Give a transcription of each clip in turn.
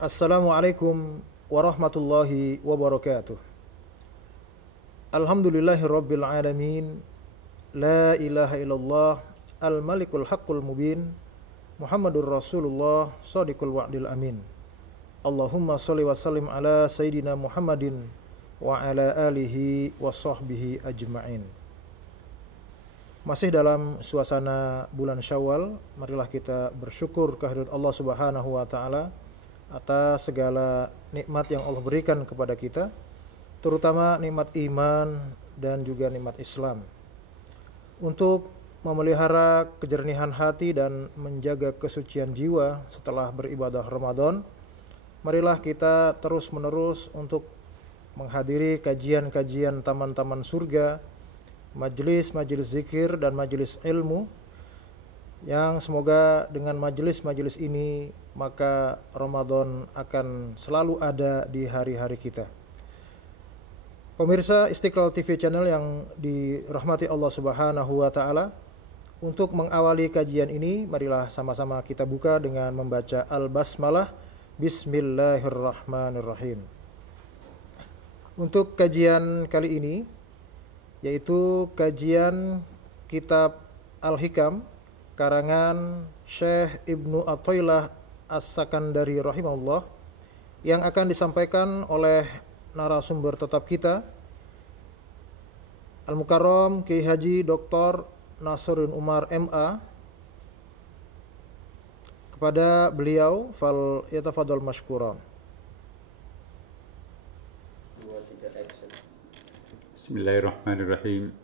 Assalamualaikum warahmatullahi wabarakatuh. Alhamdulillahirabbil alamin. La ilaha illallah al-malikul haqqul mubin. Muhammadur Rasulullah shadiqul wa'dil amin. Allahumma shalli wa sallim ala sayyidina Muhammadin wa ala alihi wa sahbihi ajma'in. Masih dalam suasana bulan Syawal, marilah kita bersyukur kehadirat Allah Subhanahu wa taala atas segala nikmat yang Allah berikan kepada kita, terutama nikmat iman dan juga nikmat Islam. Untuk memelihara kejernihan hati dan menjaga kesucian jiwa setelah beribadah Ramadan, marilah kita terus-menerus untuk menghadiri kajian-kajian taman-taman surga, majelis-majelis zikir dan majelis ilmu, yang semoga dengan majelis-majelis ini maka Ramadan akan selalu ada di hari-hari kita. Pemirsa Istiqlal TV channel yang dirahmati Allah Subhanahu wa taala, untuk mengawali kajian ini marilah sama-sama kita buka dengan membaca Al-Basmalah. Bismillahirrahmanirrahim. Untuk kajian kali ini yaitu kajian kitab Al-Hikam karangan Syekh Ibnu Athaillah As-Sakandari rahimahullah, yang akan disampaikan oleh narasumber tetap kita Al-Mukarram Kiai Haji Dr. Nasruddin Umar MA. Kepada beliau fal yatafadhal mashkuran. Bismillahirrahmanirrahim.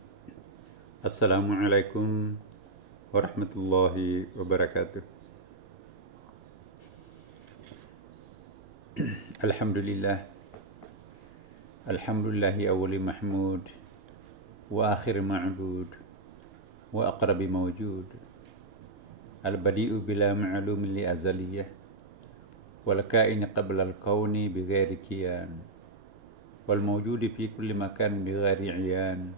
Assalamualaikum warahmatullahi wabarakatuh. Alhamdulillahi awwali mahmud wa akhir ma'bud wa aqrabi mawjud, al-badi'u bila ma'lumin li azaliyah wal kaini qabla al-kauni bighairi kiyan wal mawjudi fi kulli makan bighairi iyan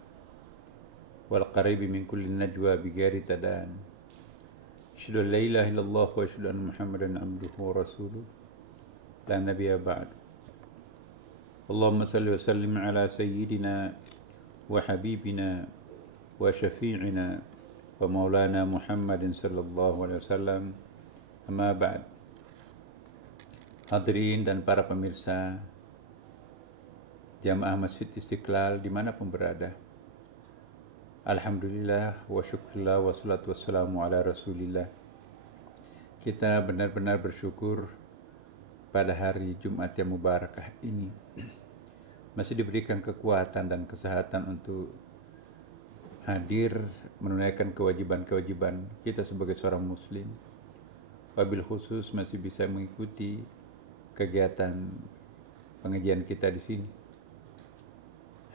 wal qaribi min kulli najwa bighairi tadan. Asyhadu an la ilaha illallah wa asyhadu anna Muhammadan abduhu wa rasuluh la nabiyya ba'd. Allahumma salli wa sallim ala sayyidina wa habibina wa syafi'ina wa maulana Muhammadin sallallahu alaihi wasallam. Amma ba'd. Hadirin dan para pemirsa Jamaah Masjid Istiqlal dimanapun berada, alhamdulillah wa syukurillah wa salatu wassalamu ala rasulillah. Kita benar-benar bersyukur pada hari Jumat yang mubarakah ini masih diberikan kekuatan dan kesehatan untuk hadir menunaikan kewajiban-kewajiban kita sebagai seorang muslim. Wabil khusus masih bisa mengikuti kegiatan pengajian kita di sini.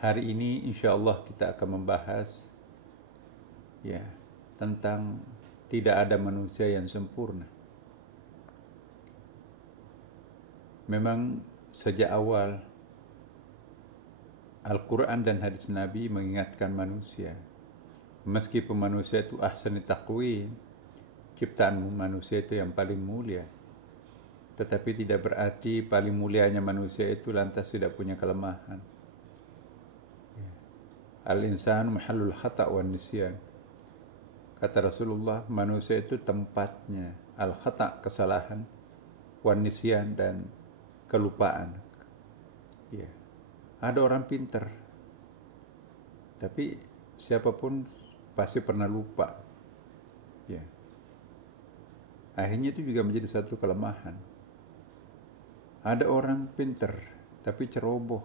Hari ini insyaallah kita akan membahas tentang tidak ada manusia yang sempurna. Memang sejak awal Al-Quran dan hadis Nabi mengingatkan manusia, meskipun manusia itu ahsani taqwim, ciptaan manusia itu yang paling mulia, tetapi tidak berarti paling mulianya manusia itu lantas tidak punya kelemahan. Al-insan mahallul khata' wan nisyan. Kata Rasulullah, manusia itu tempatnya al-khata', kesalahan, wan nisyan, dan kelupaan. Ada orang pintar, tapi siapapun pasti pernah lupa. Akhirnya itu juga menjadi satu kelemahan. Ada orang pintar tapi ceroboh,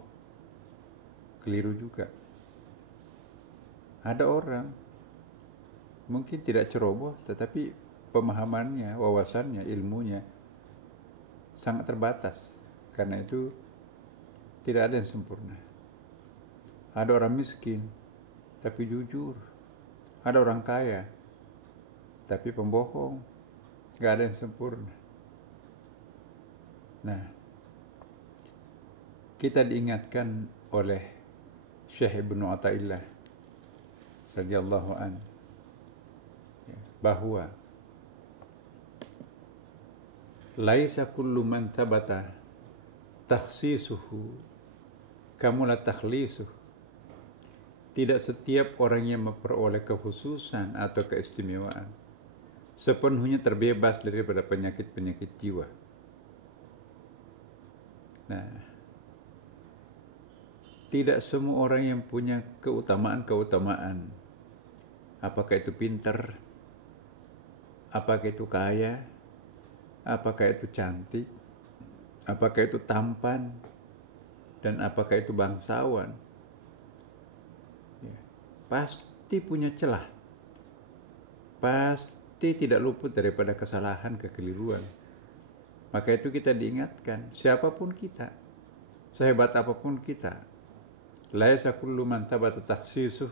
keliru juga. Ada orang mungkin tidak ceroboh tetapi pemahamannya, wawasannya, ilmunya sangat terbatas. Karena itu tidak ada yang sempurna. Ada orang miskin tapi jujur. Ada orang kaya tapi pembohong. Gak ada yang sempurna. Nah, kita diingatkan oleh Syekh Ibnu Athaillah radhiyallahu anhu bahwa laisa kullu man thabata takhsisuhu kamula takhlisuh. Tidak setiap orang yang memperoleh kekhususan atau keistimewaan sepenuhnya terbebas daripada penyakit-penyakit jiwa. Nah, tidak semua orang yang punya keutamaan-keutamaan, apakah itu pintar, apakah itu kaya, apakah itu cantik, apakah itu tampan, dan apakah itu bangsawan, ya, pasti punya celah, pasti tidak luput daripada kesalahan, kekeliruan. Maka itu kita diingatkan, siapapun kita, sehebat apapun kita, laisa kullu man thabata takhsisuh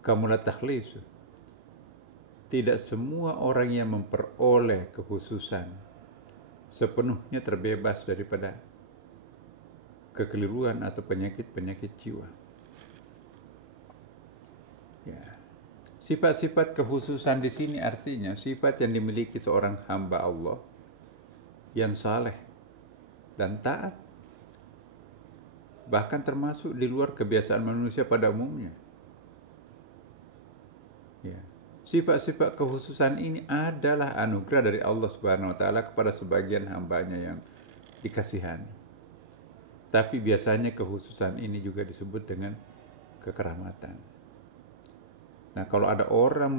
kamula takhlisuh. Tidak semua orang yang memperoleh kekhususan sepenuhnya terbebas daripada kekeliruan atau penyakit-penyakit jiwa. Ya. Sifat-sifat kekhususan di sini artinya sifat yang dimiliki seorang hamba Allah yang saleh dan taat, bahkan termasuk di luar kebiasaan manusia pada umumnya. Ya. Sifat-sifat kekhususan ini adalah anugerah dari Allah Subhanahu wa taala kepada sebagian hambanya yang dikasihani. Tapi biasanya kekhususan ini juga disebut dengan kekeramatan. Nah, kalau ada orang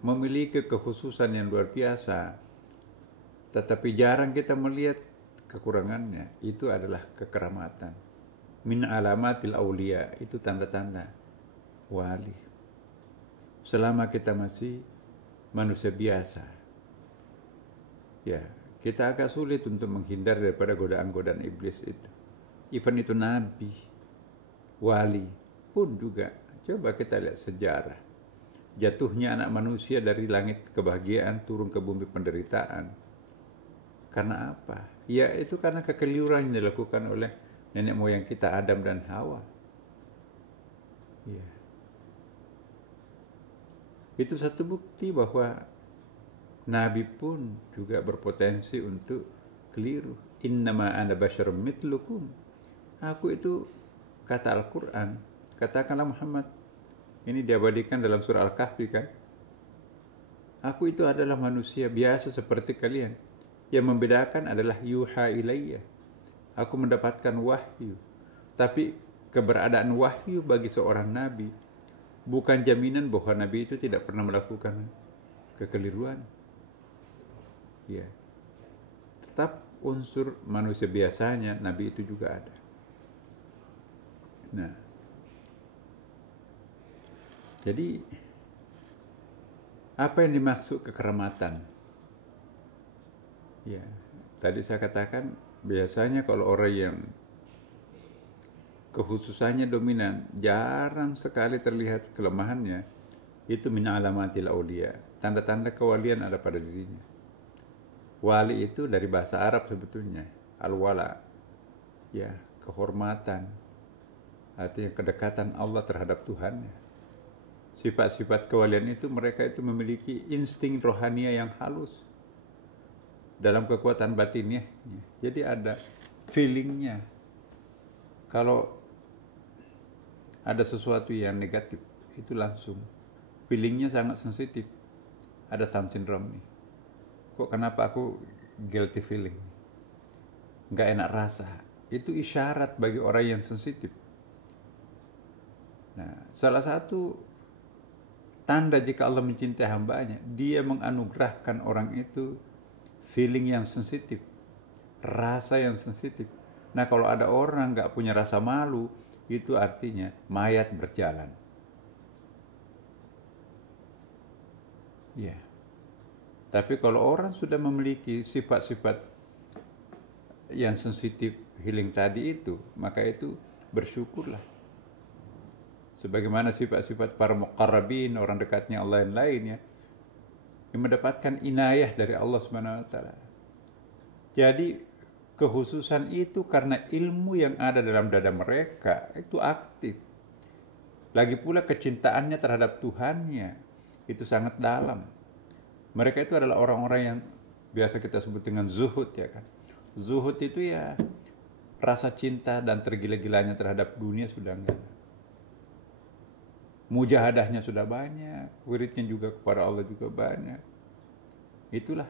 memiliki kekhususan yang luar biasa, tetapi jarang kita melihat kekurangannya, itu adalah kekeramatan. Min alamatil aulia, itu tanda-tanda wali. Selama kita masih manusia biasa, ya, kita agak sulit untuk menghindar daripada godaan-godaan iblis itu. Even itu nabi, wali pun juga. Coba kita lihat sejarah. Jatuhnya anak manusia dari langit kebahagiaan turun ke bumi penderitaan. Karena apa? Ya, itu karena kekeliruan yang dilakukan oleh nenek moyang kita, Adam dan Hawa. Ya. Itu satu bukti bahwa Nabi pun juga berpotensi untuk keliru. Innama ana basyarum mitlukum. Aku itu, kata Al-Quran, katakanlah Muhammad, ini diabadikan dalam surah Al-Kahfi kan. Aku itu adalah manusia biasa seperti kalian. Yang membedakan adalah yuha ilayya. Aku mendapatkan wahyu. Tapi keberadaan wahyu bagi seorang nabi bukan jaminan bahwa nabi itu tidak pernah melakukan kekeliruan. Ya. Tetap unsur manusia biasanya nabi itu juga ada. Nah, jadi apa yang dimaksud kekeramatan? Ya, tadi saya katakan biasanya kalau orang yang kekhususannya dominan, jarang sekali terlihat kelemahannya. Itu min alamatil aulia. Tanda-tanda kewalian ada pada dirinya. Wali itu dari bahasa Arab sebetulnya, al-wala. Ya, kehormatan. Artinya kedekatan Allah terhadap Tuhannya. Sifat-sifat kewalian itu mereka itu memiliki insting rohania yang halus dalam kekuatan batinnya. Jadi ada feelingnya. Kalau ada sesuatu yang negatif, itu langsung feelingnya sangat sensitif. Ada Down syndrome nih. Kok kenapa aku guilty feeling? Nggak enak rasa. Itu isyarat bagi orang yang sensitif. Nah, salah satu tanda jika Allah mencintai hambanya, dia menganugerahkan orang itu feeling yang sensitif, rasa yang sensitif. Nah, kalau ada orang nggak punya rasa malu, itu artinya mayat berjalan. Ya. Tapi kalau orang sudah memiliki sifat-sifat yang sensitif healing tadi itu, maka itu bersyukurlah. Sebagaimana sifat-sifat para muqarrabin, orang dekatnya Allah yang lainnya, yang mendapatkan inayah dari Allah SWT. Jadi kekhususan itu karena ilmu yang ada dalam dada mereka itu aktif. Lagi pula kecintaannya terhadap Tuhannya itu sangat dalam. Mereka itu adalah orang-orang yang biasa kita sebut dengan zuhud ya kan. Zuhud itu ya rasa cinta dan tergila-gilanya terhadap dunia sudah enggak. Mujahadahnya sudah banyak, wiridnya juga kepada Allah juga banyak. Itulah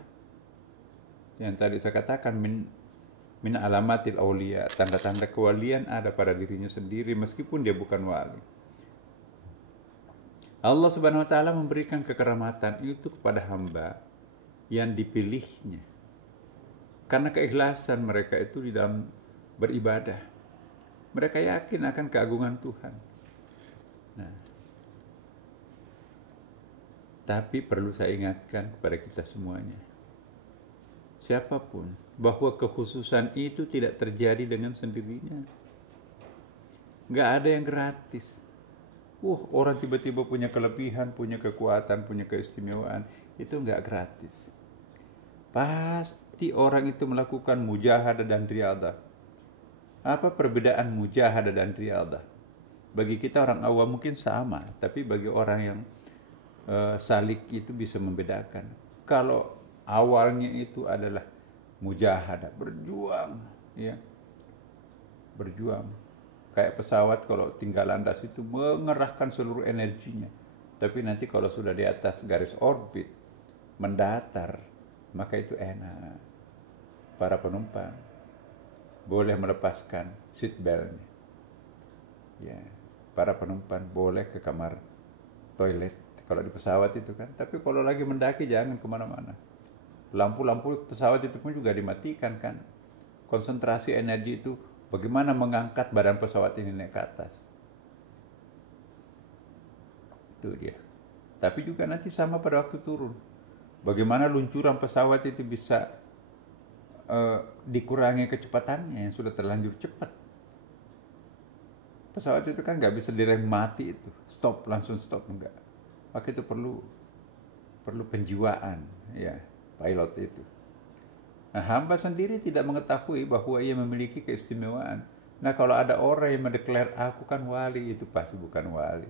yang tadi saya katakan min alamatil aulia, tanda-tanda kewalian ada pada dirinya sendiri meskipun dia bukan wali. Allah Subhanahu wa taala memberikan kekeramatan itu kepada hamba yang dipilihnya. Karena keikhlasan mereka itu di dalam beribadah. Mereka yakin akan keagungan Tuhan. Nah, tapi perlu saya ingatkan kepada kita semuanya, siapapun, bahwa kekhususan itu tidak terjadi dengan sendirinya. Nggak ada yang gratis. Orang tiba-tiba punya kelebihan, punya kekuatan, punya keistimewaan, itu nggak gratis. Pasti orang itu melakukan mujahadah dan riadah. Apa perbedaan mujahadah dan riadah? Bagi kita orang awam mungkin sama, tapi bagi orang yang salik itu bisa membedakan. Kalau awalnya itu adalah mujahadah, berjuang, ya, berjuang. Kayak pesawat kalau tinggal landas itu mengerahkan seluruh energinya. Tapi nanti kalau sudah di atas garis orbit, mendatar, maka itu enak. Para penumpang boleh melepaskan seat belt-nya. Ya, para penumpang boleh ke kamar toilet kalau di pesawat itu kan. Tapi kalau lagi mendaki jangan kemana-mana. Lampu-lampu pesawat itu pun juga dimatikan kan. Konsentrasi energi itu bagaimana mengangkat badan pesawat ini naik ke atas. Itu dia. Tapi juga nanti sama pada waktu turun. Bagaimana luncuran pesawat itu bisa dikurangi kecepatannya yang sudah terlanjur cepat. Pesawat itu kan nggak bisa direm mati itu, stop langsung stop, enggak. Maka itu perlu penjiwaan, ya, pilot itu. Nah, hamba sendiri tidak mengetahui bahwa ia memiliki keistimewaan. Nah, kalau ada orang yang mendeklar aku kan wali, itu pasti bukan wali.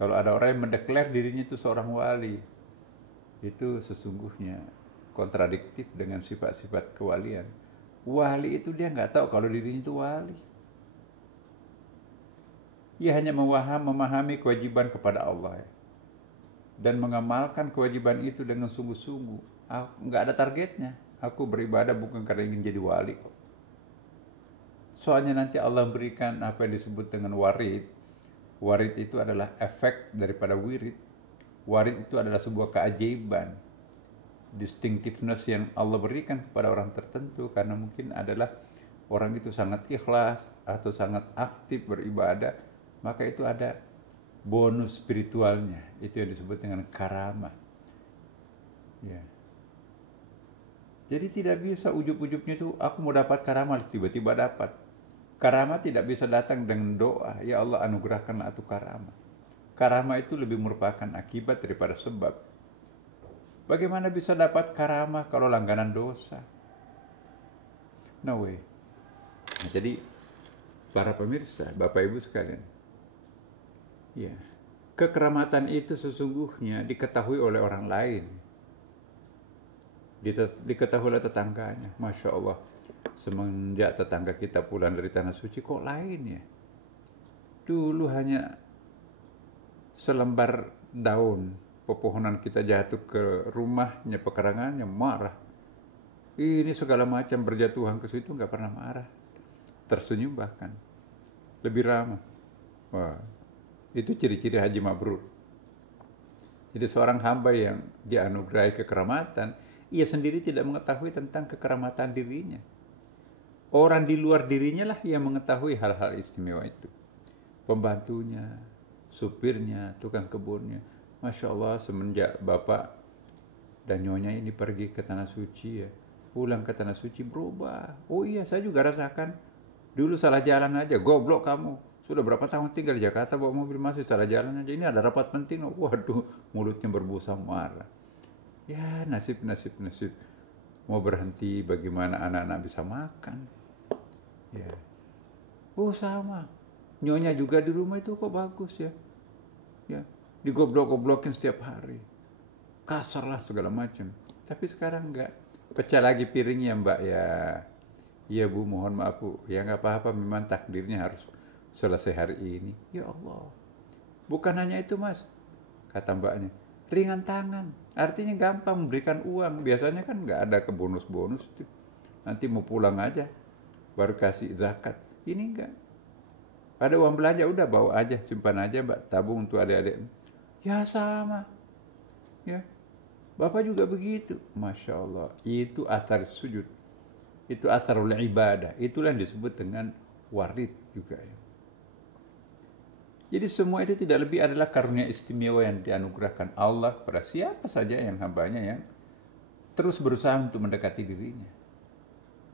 Kalau ada orang yang mendeklar dirinya itu seorang wali, itu sesungguhnya kontradiktif dengan sifat-sifat kewalian. Wali itu dia nggak tahu kalau dirinya itu wali. Ia hanya memahami kewajiban kepada Allah, ya, dan mengamalkan kewajiban itu dengan sungguh-sungguh. Nggak ada targetnya. Aku beribadah bukan karena ingin jadi wali kok. Soalnya nanti Allah berikan apa yang disebut dengan warid. Warid itu adalah efek daripada wirid. Warid itu adalah sebuah keajaiban, distinctiveness yang Allah berikan kepada orang tertentu karena mungkin adalah orang itu sangat ikhlas atau sangat aktif beribadah, maka itu ada bonus spiritualnya, itu yang disebut dengan karamah. Ya. Jadi tidak bisa ujub-ujubnya itu aku mau dapat karamah tiba-tiba dapat. Karamah tidak bisa datang dengan doa, ya Allah anugerahkanlah aku karamah. Karamah itu lebih merupakan akibat daripada sebab. Bagaimana bisa dapat karamah kalau langganan dosa? No way. Nah, jadi para pemirsa, Bapak Ibu sekalian, ya, kekeramatan itu sesungguhnya diketahui oleh orang lain, diketahui oleh tetangganya. Masya Allah, semenjak tetangga kita pulang dari Tanah Suci kok lain ya. Dulu hanya selembar daun pepohonan kita jatuh ke rumahnya, pekarangannya, marah. Ini segala macam berjatuhan ke situ, nggak pernah marah. Tersenyum bahkan. Lebih ramah. Wah, itu ciri-ciri haji mabrur. Jadi seorang hamba yang dianugerahi kekeramatan, ia sendiri tidak mengetahui tentang kekeramatan dirinya. Orang di luar dirinya lah yang mengetahui hal-hal istimewa itu. Pembantunya, supirnya, tukang kebunnya. Masya Allah, semenjak Bapak dan Nyonya ini pergi ke Tanah Suci, ya, pulang ke Tanah Suci berubah. Oh iya, saya juga rasakan. Dulu salah jalan aja, goblok kamu. Sudah berapa tahun tinggal di Jakarta, bawa mobil masih salah jalan aja. Ini ada rapat penting, waduh, mulutnya berbusa marah. Ya, nasib. Mau berhenti, bagaimana anak-anak bisa makan? Ya. Oh sama. Nyonya juga di rumah itu kok bagus ya. Ya. Digoblok-goblokin setiap hari. kasar lah segala macam. Tapi sekarang enggak. Pecah lagi piringnya Mbak ya. Ya Bu, mohon maaf Bu. Ya nggak apa-apa, memang takdirnya harus selesai hari ini. Ya Allah. Bukan hanya itu Mas, kata mbaknya. Ringan tangan. Artinya gampang memberikan uang. Biasanya kan nggak ada ke bonus-bonus. Nanti mau pulang aja, baru kasih zakat. Ini enggak. Ada uang belanja, udah bawa aja, simpan aja Mbak. Tabung untuk adik-adik. Ya sama. Ya. Bapak juga begitu. Masya Allah. Itu athar sujud. Itu atharul ibadah. Itulah yang disebut dengan warid juga ya. Jadi semua itu tidak lebih adalah karunia istimewa yang dianugerahkan Allah kepada siapa saja yang hambanya yang terus berusaha untuk mendekati dirinya.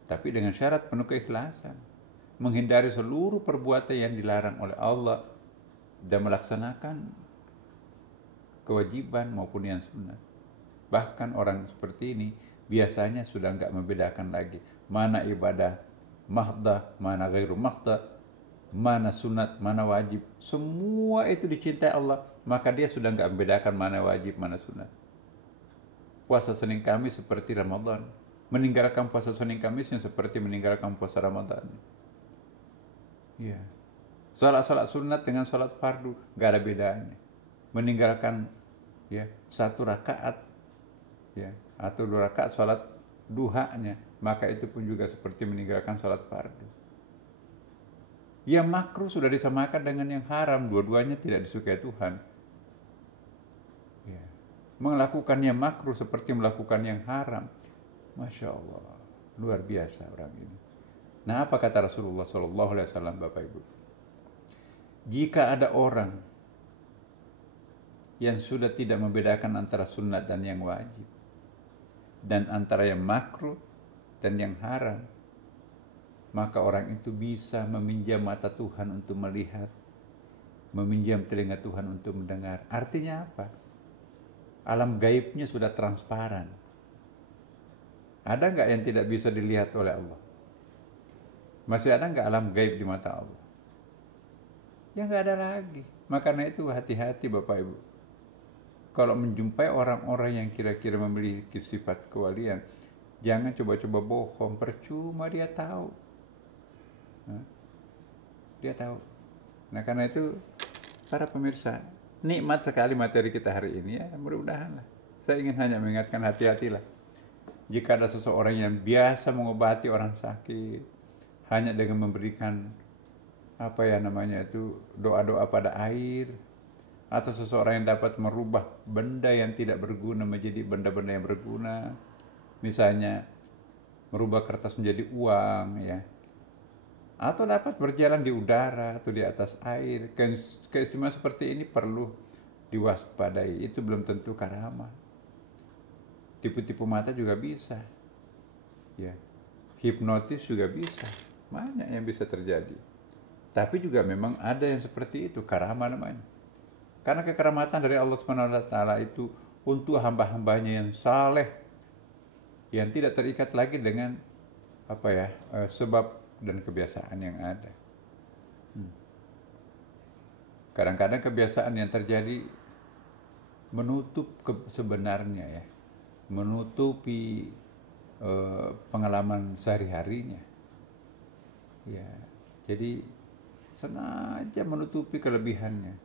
Tapi dengan syarat penuh keikhlasan. Menghindari seluruh perbuatan yang dilarang oleh Allah dan melaksanakan kewajiban maupun yang sunat. Bahkan orang seperti ini biasanya sudah enggak membedakan lagi mana ibadah mahdah, mana ghairu mahdah, mana sunat, mana wajib. Semua itu dicintai Allah, maka dia sudah enggak membedakan mana wajib, mana sunat. Puasa Senin Kamis seperti Ramadan. Meninggalkan puasa Senin Kamis yang seperti meninggalkan puasa Ramadan. Ya. Salat sunat dengan salat fardu enggak ada bedanya. Meninggalkan ya 1 rakaat ya atau 2 rakaat salat duhanya, maka itu pun juga seperti meninggalkan salat fardu. Yang makruh sudah disamakan dengan yang haram, dua-duanya tidak disukai Tuhan. Ya. Melakukan yang makruh seperti melakukan yang haram. Masya Allah, luar biasa orang ini. Nah, apa kata Rasulullah SAW, Bapak Ibu? Jika ada orang yang sudah tidak membedakan antara sunat dan yang wajib, dan antara yang makruh dan yang haram, maka orang itu bisa meminjam mata Tuhan untuk melihat, meminjam telinga Tuhan untuk mendengar. Artinya apa? Alam gaibnya sudah transparan. Ada nggak yang tidak bisa dilihat oleh Allah? Masih ada nggak alam gaib di mata Allah? Ya nggak ada lagi. Makanya itu hati-hati Bapak Ibu. Kalau menjumpai orang-orang yang kira-kira memiliki sifat kewalian, jangan coba-coba bohong. Percuma dia tahu. Dia tahu. Nah karena itu para pemirsa, nikmat sekali materi kita hari ini ya. Mudah-mudahan lah. Saya ingin hanya mengingatkan hati-hatilah. Jika ada seseorang yang biasa mengobati orang sakit hanya dengan memberikan doa-doa pada air, atau seseorang yang dapat merubah benda yang tidak berguna menjadi benda-benda yang berguna, misalnya merubah kertas menjadi uang ya, atau dapat berjalan di udara atau di atas air. Keistimewaan seperti ini perlu diwaspadai. Itu belum tentu karamah. Tipu-tipu mata juga bisa ya, hipnotis juga bisa, banyak yang bisa terjadi. Tapi juga memang ada yang seperti itu, karamah namanya. Karena kekeramatan dari Allah SWT itu untuk hamba-hambanya yang saleh, yang tidak terikat lagi dengan sebab dan kebiasaan yang ada. Kadang-kadang kebiasaan yang terjadi menutup sebenarnya ya, menutupi pengalaman sehari-harinya. Ya, jadi sengaja menutupi kelebihannya.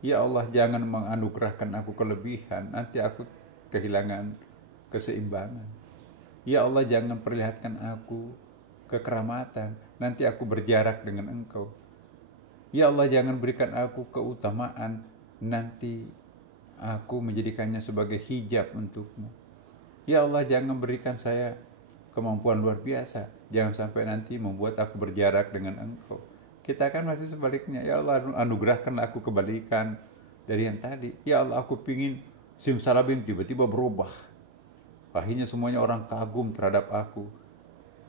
Ya Allah, jangan menganugerahkan aku kelebihan, nanti aku kehilangan keseimbangan. Ya Allah, jangan perlihatkan aku kekeramatan, nanti aku berjarak dengan Engkau. Ya Allah, jangan berikan aku keutamaan, nanti aku menjadikannya sebagai hijab untukmu. Ya Allah, jangan berikan saya kemampuan luar biasa, jangan sampai nanti membuat aku berjarak dengan Engkau. Kita kan masih sebaliknya. Ya Allah, anugerahkanlah aku kebalikan dari yang tadi. Ya Allah, aku pingin simsalabim tiba-tiba berubah. Akhirnya semuanya orang kagum terhadap aku.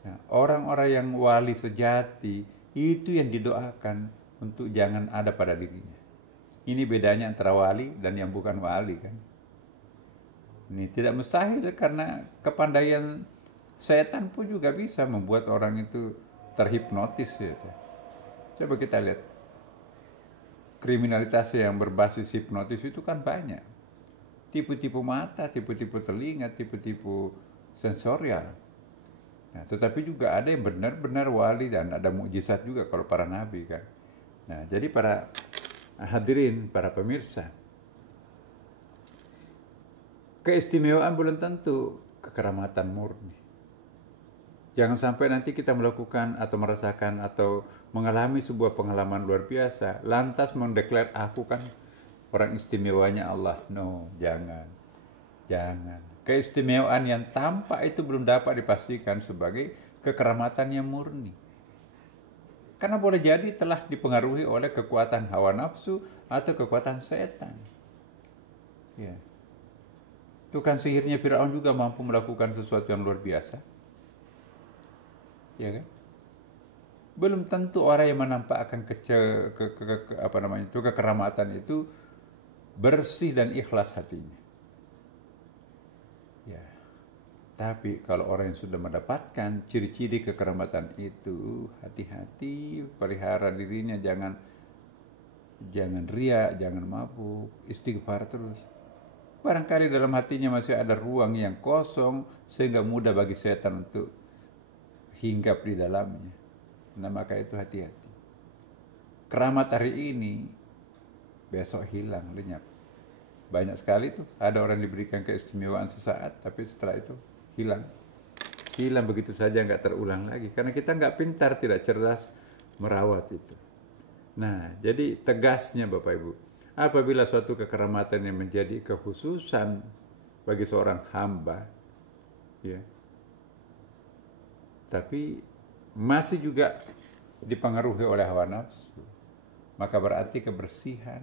Nah, orang-orang yang wali sejati itu yang didoakan untuk jangan ada pada dirinya. Ini bedanya antara wali dan yang bukan wali kan. Ini tidak mustahil karena kepandaian setan pun juga bisa membuat orang itu terhipnotis gitu. Coba kita lihat, kriminalitas yang berbasis hipnotis itu kan banyak. tipu-tipu mata, tipu-tipu telinga, tipu-tipu sensorial. Nah, tetapi juga ada yang benar-benar wali dan ada mukjizat juga kalau para nabi kan. Nah, jadi para hadirin, para pemirsa, keistimewaan belum tentu kekeramatan murni. Jangan sampai nanti kita melakukan atau merasakan atau mengalami sebuah pengalaman luar biasa, lantas mendeklar aku kan orang istimewanya Allah. No, jangan. Jangan. Keistimewaan yang tampak itu belum dapat dipastikan sebagai kekeramatan yang murni. Karena boleh jadi telah dipengaruhi oleh kekuatan hawa nafsu atau kekuatan setan. Ya. Tukang sihirnya Firaun juga mampu melakukan sesuatu yang luar biasa. Ya kan? Belum tentu orang yang menampakkan kekeramatan itu bersih dan ikhlas hatinya. Ya. Tapi kalau orang yang sudah mendapatkan ciri-ciri kekeramatan itu, hati-hati, pelihara dirinya, jangan riya, jangan mabuk, istighfar terus. Barangkali dalam hatinya masih ada ruang yang kosong sehingga mudah bagi setan untuk hinggap di dalamnya. Nah, maka itu hati-hati. Keramat hari ini besok hilang, lenyap. Banyak sekali tuh, ada orang diberikan keistimewaan sesaat, tapi setelah itu hilang. Hilang begitu saja, nggak terulang lagi. Karena kita nggak pintar, tidak cerdas merawat itu. Nah, jadi tegasnya Bapak Ibu, apabila suatu kekeramatan yang menjadi kekhususan bagi seorang hamba, ya, tapi masih juga dipengaruhi oleh hawa nafsu, maka berarti kebersihan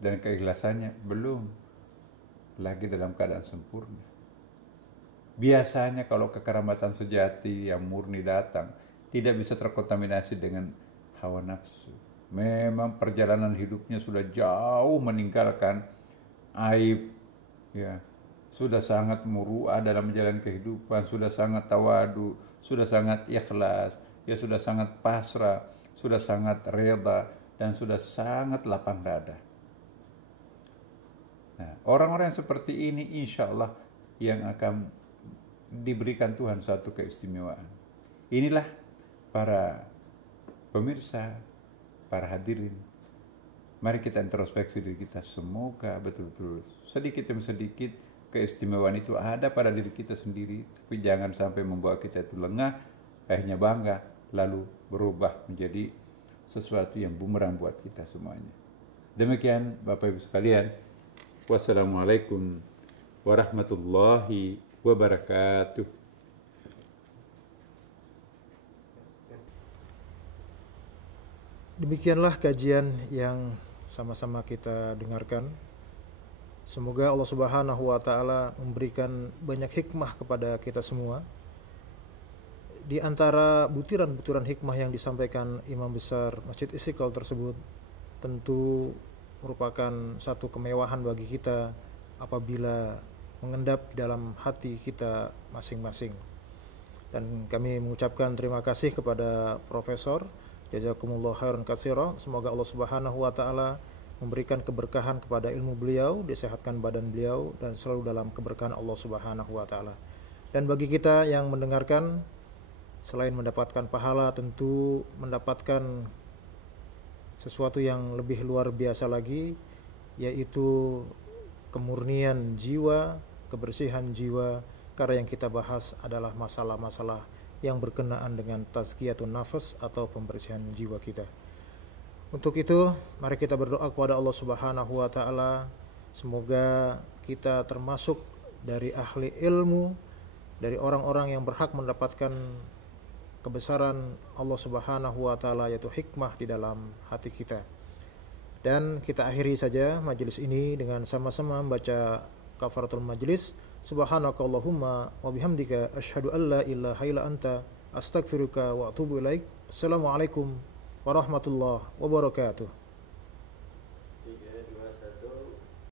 dan keikhlasannya belum lagi dalam keadaan sempurna. Biasanya kalau kekeramatan sejati yang murni datang, tidak bisa terkontaminasi dengan hawa nafsu. Memang perjalanan hidupnya sudah jauh meninggalkan aib, ya, sudah sangat muru'ah dalam menjalani kehidupan, sudah sangat tawadu, sudah sangat ikhlas, ya sudah sangat pasrah, sudah sangat reda, dan sudah sangat lapang dada. Nah, orang-orang yang seperti ini insya Allah yang akan diberikan Tuhan satu keistimewaan. Inilah para pemirsa, para hadirin. Mari kita introspeksi diri kita. Semoga betul-betul sedikit demi sedikit keistimewaan itu ada pada diri kita sendiri. Tapi jangan sampai membawa kita itu lengah, akhirnya bangga, lalu berubah menjadi sesuatu yang bumerang buat kita semuanya. Demikian Bapak Ibu sekalian. Wassalamualaikum warahmatullahi wabarakatuh. Demikianlah kajian yang sama-sama kita dengarkan. Semoga Allah Subhanahu wa taala memberikan banyak hikmah kepada kita semua. Di antara butiran-butiran hikmah yang disampaikan Imam Besar Masjid Istiqlal tersebut tentu merupakan satu kemewahan bagi kita apabila mengendap di dalam hati kita masing-masing. Dan kami mengucapkan terima kasih kepada Profesor, jazakumullah khairan katsira. Semoga Allah Subhanahu wa taala memberikan keberkahan kepada ilmu beliau, disehatkan badan beliau, dan selalu dalam keberkahan Allah Subhanahu wa taala. Dan bagi kita yang mendengarkan, selain mendapatkan pahala, tentu mendapatkan sesuatu yang lebih luar biasa lagi, yaitu kemurnian jiwa, kebersihan jiwa, karena yang kita bahas adalah masalah-masalah yang berkenaan dengan tazkiyatun nafas atau pembersihan jiwa kita. Untuk itu, mari kita berdoa kepada Allah Subhanahu wa taala, semoga kita termasuk dari ahli ilmu, dari orang-orang yang berhak mendapatkan kebesaran Allah Subhanahu wa taala, yaitu hikmah di dalam hati kita. Dan kita akhiri saja majelis ini dengan sama-sama membaca kafaratul majlis. Subhanakallahumma wa bihamdika asyhadu an la ilaha illa anta astaghfiruka wa atubu ilaik. Assalamualaikum warahmatullahi wabarakatuh.